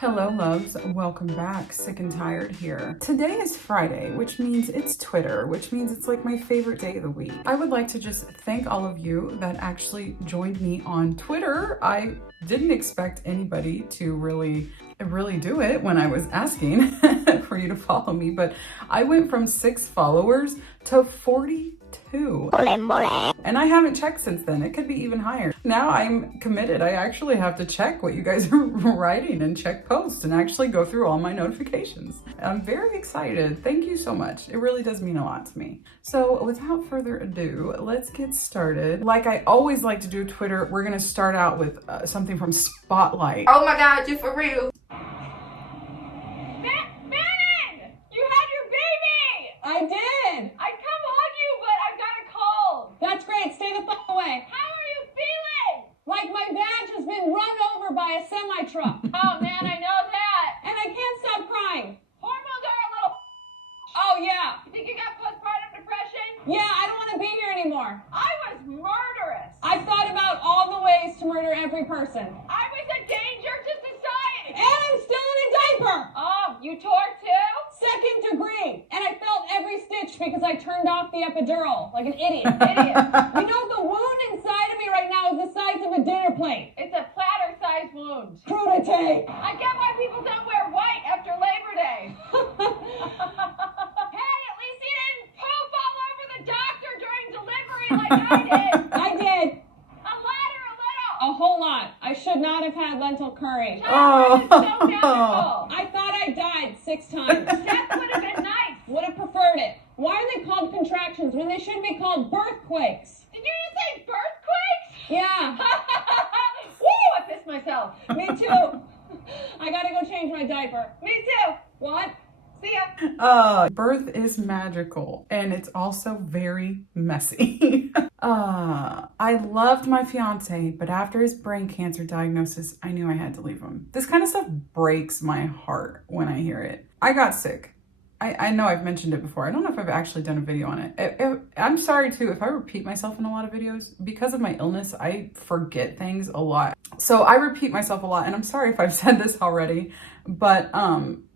Hello loves, welcome back. Sick and tired here. Today is Friday, which means it's Twitter, which means it's like my favorite day of the week. I would like to just thank all of you that actually joined me on Twitter. I didn't expect anybody to really do it when I was asking for you to follow me, but I went from 6 followers to 42. And I haven't checked since then. It could be even higher. Now I'm committed. I actually have to check what you guys are writing and check posts and actually go through all my notifications. I'm very excited. Thank you so much. It really does mean a lot to me. So without further ado, let's get started. Like I always like to do Twitter, we're gonna start out with something from Spotlight. Oh my God, you for real? I did! I'd come hug you, but I've got a cold. That's great, stay the fuck away. How are you feeling? Like my badge has been run over by a semi-truck. Oh man, I know that. And I can't stop crying. Hormones are a little... Oh yeah. You think you got postpartum depression? Yeah, I don't want to be here anymore. I was murderous. I've thought about all the ways to murder every person. I was a danger to society. And I'm still in a diaper! Oh, you tore too? 2nd degree. And I felt every stitch because I turned off the epidural like an idiot. You know, the wound inside of me right now is the size of a dinner plate. It's a platter-sized wound. Crudité. I get why people don't wear white after Labor Day. Hey, at least he didn't poop all over the doctor during delivery like I did. I did. A lot or a little? A whole lot. I should not have had lentil curry. Childbirth is so magical. I thought I died 6 times. Death would have been nice. Would have preferred it. Why are they called contractions when they should be called birthquakes? Did you just say birthquakes? Yeah, Woo! I pissed myself. me too. I gotta go change my diaper. Me too. What? See ya. Birth is magical and it's also very messy. I loved my fiance, but after his brain cancer diagnosis, I knew I had to leave him. This kind of stuff breaks my heart when I hear it. I got sick. I know I've mentioned it before. I don't know if I've actually done a video on it. I'm sorry too, if I repeat myself in a lot of videos, because of my illness, I forget things a lot. So I repeat myself a lot, and I'm sorry if I've said this already, but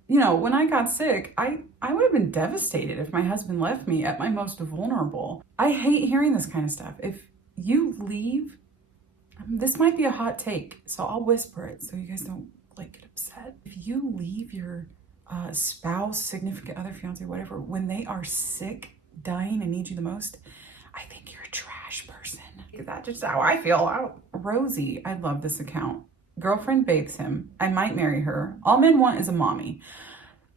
you know, when I got sick, I would have been devastated if my husband left me at my most vulnerable. I hate hearing this kind of stuff. If you leave, this might be a hot take, so I'll whisper it so you guys don't like get upset. If you leave your spouse, significant other, fiance, whatever, when they are sick, dying, and need you the most, I think you're a trash person. That's just how I feel. Rosie, I love this account. Girlfriend bathes him. I might marry her. All men want is a mommy.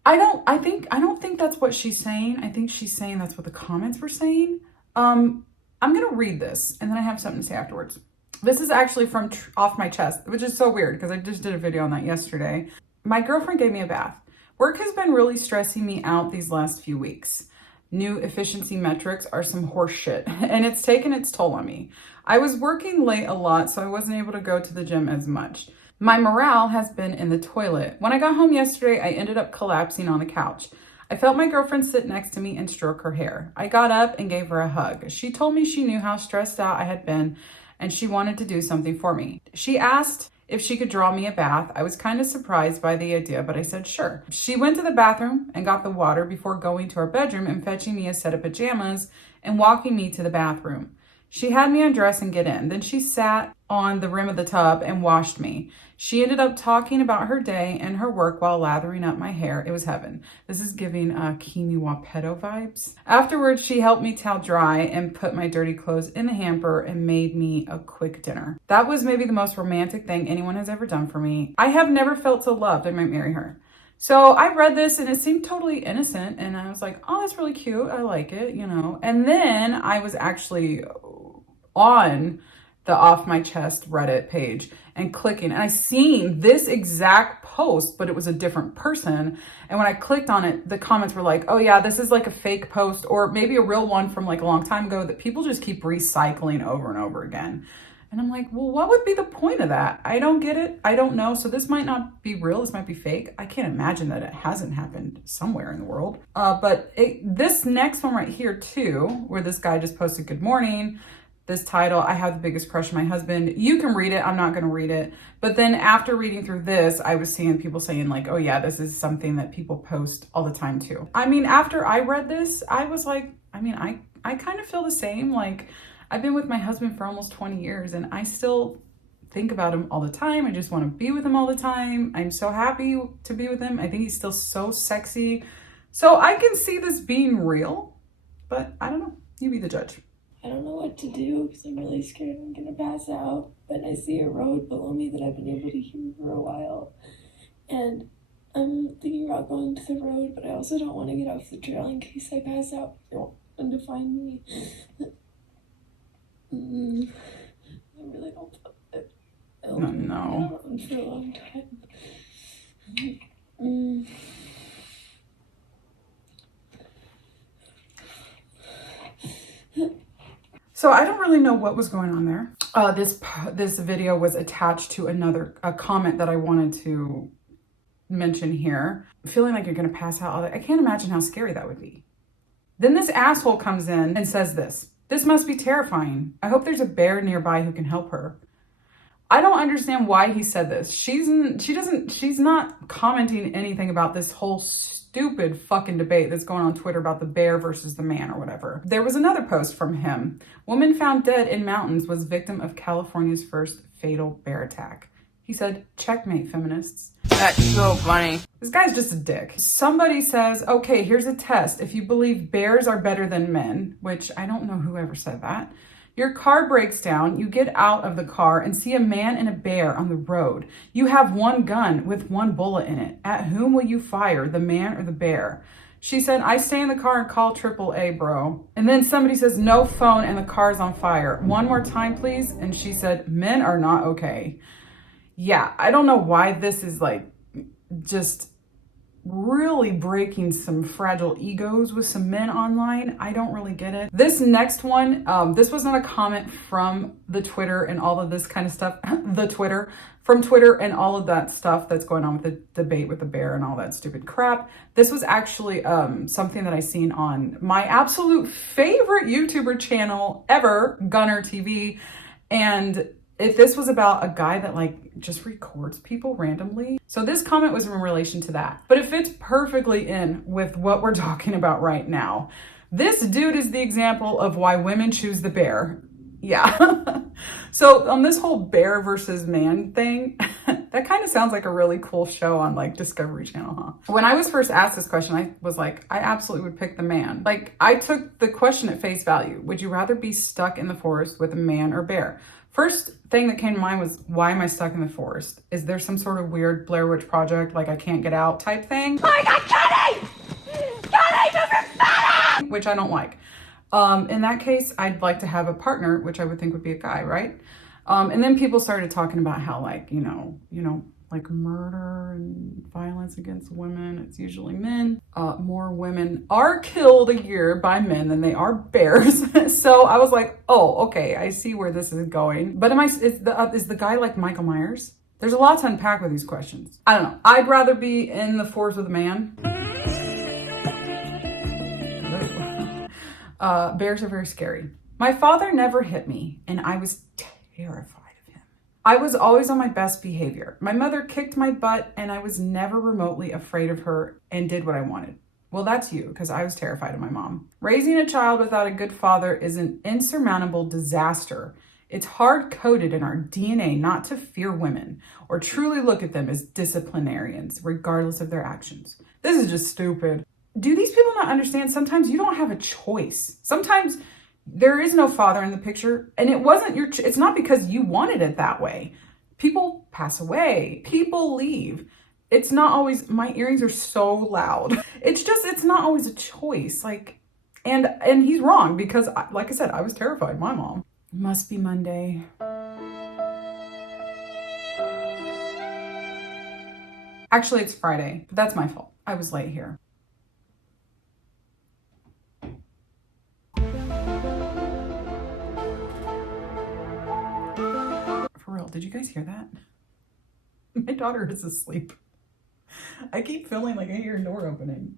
I don't think that's what she's saying. I think she's saying that's what the comments were saying. I'm gonna read this and then I have something to say afterwards. This is actually from Off My Chest, which is so weird because I just did a video on that yesterday. My girlfriend gave me a bath. Work has been really stressing me out these last few weeks. New efficiency metrics are some horse shit, and it's taken its toll on me. I was working late a lot, so I wasn't able to go to the gym as much. My morale has been in the toilet. When I got home yesterday, I ended up collapsing on the couch. I felt my girlfriend sit next to me and stroke her hair. I got up and gave her a hug. She told me she knew how stressed out I had been, and she wanted to do something for me. She asked if she could draw me a bath. I was kind of surprised by the idea, but I said sure. She went to the bathroom and got the water before going to our bedroom and fetching me a set of pajamas and walking me to the bathroom. She had me undress and get in. Then she sat on the rim of the tub and washed me. She ended up talking about her day and her work while lathering up my hair. It was heaven. This is giving Kimi Wapeto vibes. Afterwards, she helped me towel dry and put my dirty clothes in the hamper and made me a quick dinner. That was maybe the most romantic thing anyone has ever done for me. I have never felt so loved. I might marry her. So I read this and it seemed totally innocent. And I was like, oh, that's really cute. I like it, you know. And then I was actually on the Off My Chest Reddit page and clicking, and I seen this exact post, but it was a different person. And when I clicked on it, the comments were like, oh yeah, this is like a fake post or maybe a real one from like a long time ago that people just keep recycling over and over again. And I'm like, well, what would be the point of that? I don't get it. I don't know. So this might not be real. This might be fake. I can't imagine that it hasn't happened somewhere in the world. But this next one right here too, where this guy just posted good morning, this title, I have the biggest crush on my husband. You can read it. I'm not going to read it. But then after reading through this, I was seeing people saying like, oh yeah, this is something that people post all the time too. I mean, after I read this, I was like, I mean, I kind of feel the same. Like, I've been with my husband for almost 20 years and I still think about him all the time. I just want to be with him all the time. I'm so happy to be with him. I think he's still so sexy. So I can see this being real, but I don't know. You be the judge. I don't know what to do because I'm really scared I'm gonna pass out, but I see a road below me that I've been able to hear for a while, and I'm thinking about going to the road, but I also don't want to get off the trail in case I pass out. I don't want them to find me. I really don't feel it. I Oh, no. run for a long time. So I don't really know what was going on there. This video was attached to a comment that I wanted to mention here. Feeling like you're gonna pass out. I can't imagine how scary that would be. Then this asshole comes in and says this. This must be terrifying. I hope there's a bear nearby who can help her. I don't understand why he said this. She's not commenting anything about this whole stupid fucking debate that's going on Twitter about the bear versus the man or whatever. There was another post from him. Woman found dead in mountains was victim of California's first fatal bear attack. He said, checkmate, feminists. That's so funny. This guy's just a dick. Somebody says, okay, here's a test. If you believe bears are better than men, which I don't know who ever said that. Your car breaks down, you get out of the car and see a man and a bear on the road. You have one gun with one bullet in it. At whom will you fire, the man or the bear? She said, I stay in the car and call AAA, bro. And then somebody says, no phone and the car's on fire. One more time, please. And she said, men are not okay. Yeah, I don't know why this is like just really breaking some fragile egos with some men online. I don't really get it. This next one, this was not a comment from the Twitter and all of this kind of stuff. From Twitter and all of that stuff that's going on with the debate with the bear and all that stupid crap. This was actually something that I seen on my absolute favorite YouTuber channel ever, Gunner TV. And if this was about a guy that like just records people randomly. So this comment was in relation to that, but it fits perfectly in with what we're talking about right now. This dude is the example of why women choose the bear. Yeah. So on this whole bear versus man thing, that kind of sounds like a really cool show on like Discovery Channel, huh? When I was first asked this question, I was like, I absolutely would pick the man. Like I took the question at face value. Would you rather be stuck in the forest with a man or bear? First thing that came to mind was, why am I stuck in the forest? Is there some sort of weird Blair Witch Project, like I can't get out type thing? Oh my God, Kenny! Kenny, move your fatty! Which I don't like. In that case, I'd like to have a partner, which I would think would be a guy, right? And then people started talking about how like, you know, like murder and violence against women, it's usually men. More women are killed a year by men than they are bears. So I was like, oh, okay, I see where this is going. But is the guy like Michael Myers? There's a lot to unpack with these questions. I don't know. I'd rather be in the forest with a man. Bears are very scary. My father never hit me, and I was terrified. I was always on my best behavior. My mother kicked my butt and I was never remotely afraid of her and did what I wanted. Well, that's you, because I was terrified of my mom. Raising a child without a good father is an insurmountable disaster. It's hard-coded in our DNA not to fear women or truly look at them as disciplinarians, regardless of their actions. This is just stupid. Do these people not understand? Sometimes you don't have a choice. Sometimes there is no father in the picture, and it's not because you wanted it that way. People pass away, people leave. It's not always, my earrings are so loud. It's not always a choice. Like, and he's wrong because, like I said, I was terrified of my mom. Must be Monday. Actually, it's Friday, but that's my fault. I was late here. For real, did you guys hear that? My daughter is asleep. I keep feeling like I hear a door opening.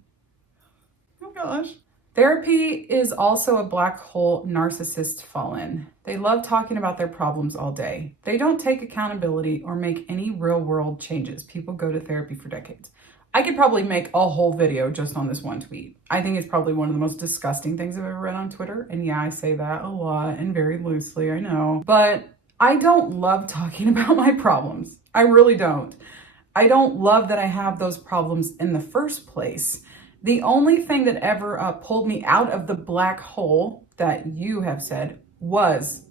Oh gosh. Therapy is also a black hole narcissists fall in. They love talking about their problems all day. They don't take accountability or make any real world changes. People go to therapy for decades. I could probably make a whole video just on this one tweet. I think it's probably one of the most disgusting things I've ever read on Twitter. And yeah, I say that a lot and very loosely, I know. But I don't love talking about my problems. I really don't. I don't love that I have those problems in the first place. The only thing that ever pulled me out of the black hole that you have said was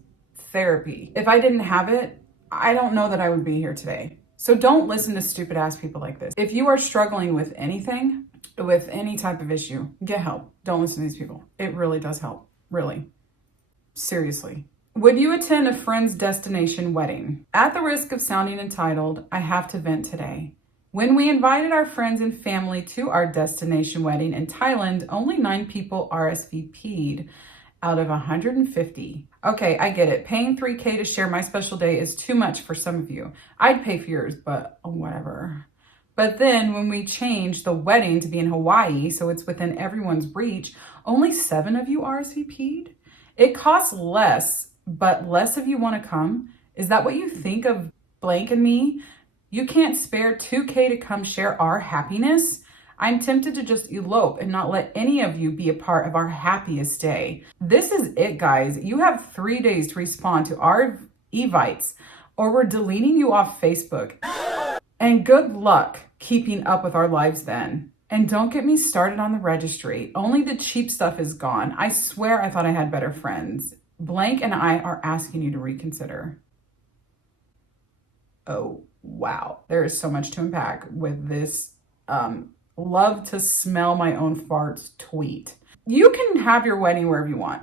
therapy. If I didn't have it, I don't know that I would be here today. So don't listen to stupid ass people like this. If you are struggling with anything, with any type of issue, get help. Don't listen to these people. It really does help. Really. Seriously. Would you attend a friend's destination wedding? At the risk of sounding entitled, I have to vent today. When we invited our friends and family to our destination wedding in Thailand, only 9 people RSVP'd out of 150. Okay, I get it. Paying $3K to share my special day is too much for some of you. I'd pay for yours, but whatever. But then when we changed the wedding to be in Hawaii, so it's within everyone's reach, only 7 of you RSVP'd? It costs less, but less of you want to come? Is that what you think of blank and me? You can't spare $2K to come share our happiness? I'm tempted to just elope and not let any of you be a part of our happiest day. This is it, guys. You have 3 days to respond to our evites, or we're deleting you off Facebook. And good luck keeping up with our lives then. And don't get me started on the registry. Only the cheap stuff is gone. I swear I thought I had better friends. Blank and I are asking you to reconsider. Oh, wow. There is so much to unpack with this love to smell my own farts tweet. You can have your wedding wherever you want,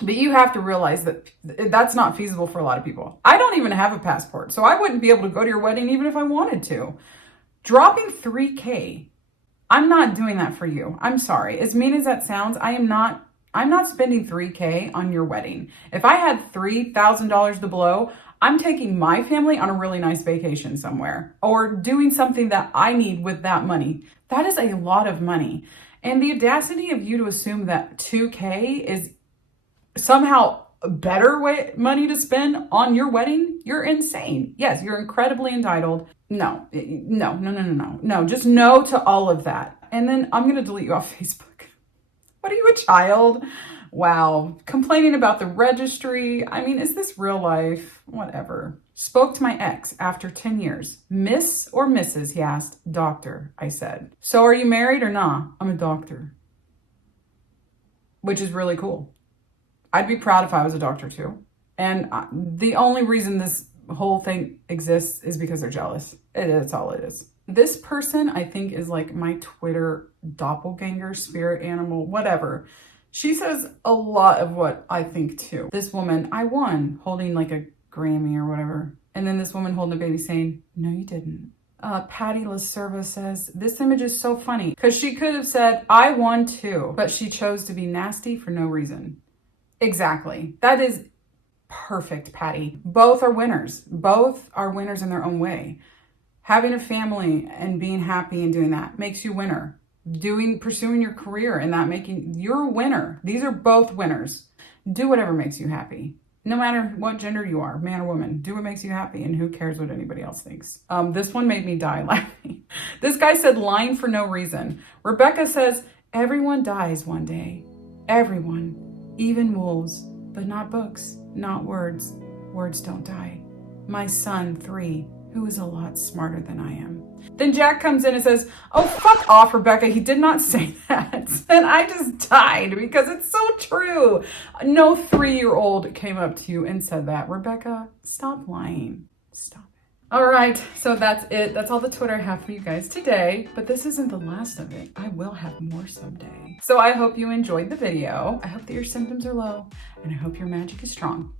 but you have to realize that that's not feasible for a lot of people. I don't even have a passport, so I wouldn't be able to go to your wedding even if I wanted to. Dropping $3K, I'm not doing that for you. I'm sorry. As mean as that sounds, I'm not spending $3K on your wedding. If I had $3,000 to blow, I'm taking my family on a really nice vacation somewhere or doing something that I need with that money. That is a lot of money. And the audacity of you to assume that 2K is somehow a better money to spend on your wedding, you're insane. Yes, you're incredibly entitled. No, just no to all of that. And then I'm going to delete you off Facebook. What are you, a child? Wow. Complaining about the registry. I mean, is this real life? Whatever. Spoke to my ex after 10 years. Miss or Mrs., he asked. Doctor, I said. So are you married or nah? I'm a doctor. Which is really cool. I'd be proud if I was a doctor too. And the only reason this whole thing exists is because they're jealous. It's all it is. This person, I think, is like my Twitter doppelganger, spirit animal, whatever. She says a lot of what I think too. This woman, I won, holding like a Grammy or whatever. And then this woman holding a baby saying, no, you didn't. Patty LaServa says, this image is so funny because she could have said, I won too, but she chose to be nasty for no reason. Exactly. That is perfect, Patty. Both are winners. Both are winners in their own way. Having a family and being happy and doing that makes you a winner. Pursuing your career and that you're a winner. These are both winners. Do whatever makes you happy. No matter what gender you are, man or woman, do what makes you happy and who cares what anybody else thinks. This one made me die laughing. This guy said lying for no reason. Rebecca says, everyone dies one day. Everyone, even wolves, but not books, not words. Words don't die. My son, 3, who is a lot smarter than I am. Then Jack comes in and says, oh, fuck off, Rebecca. He did not say that. And I just died because it's so true. No 3-year-old came up to you and said that. Rebecca, stop lying. Stop it. All right, so that's it. That's all the Twitter I have for you guys today. But this isn't the last of it. I will have more someday. So I hope you enjoyed the video. I hope that your symptoms are low, and I hope your magic is strong.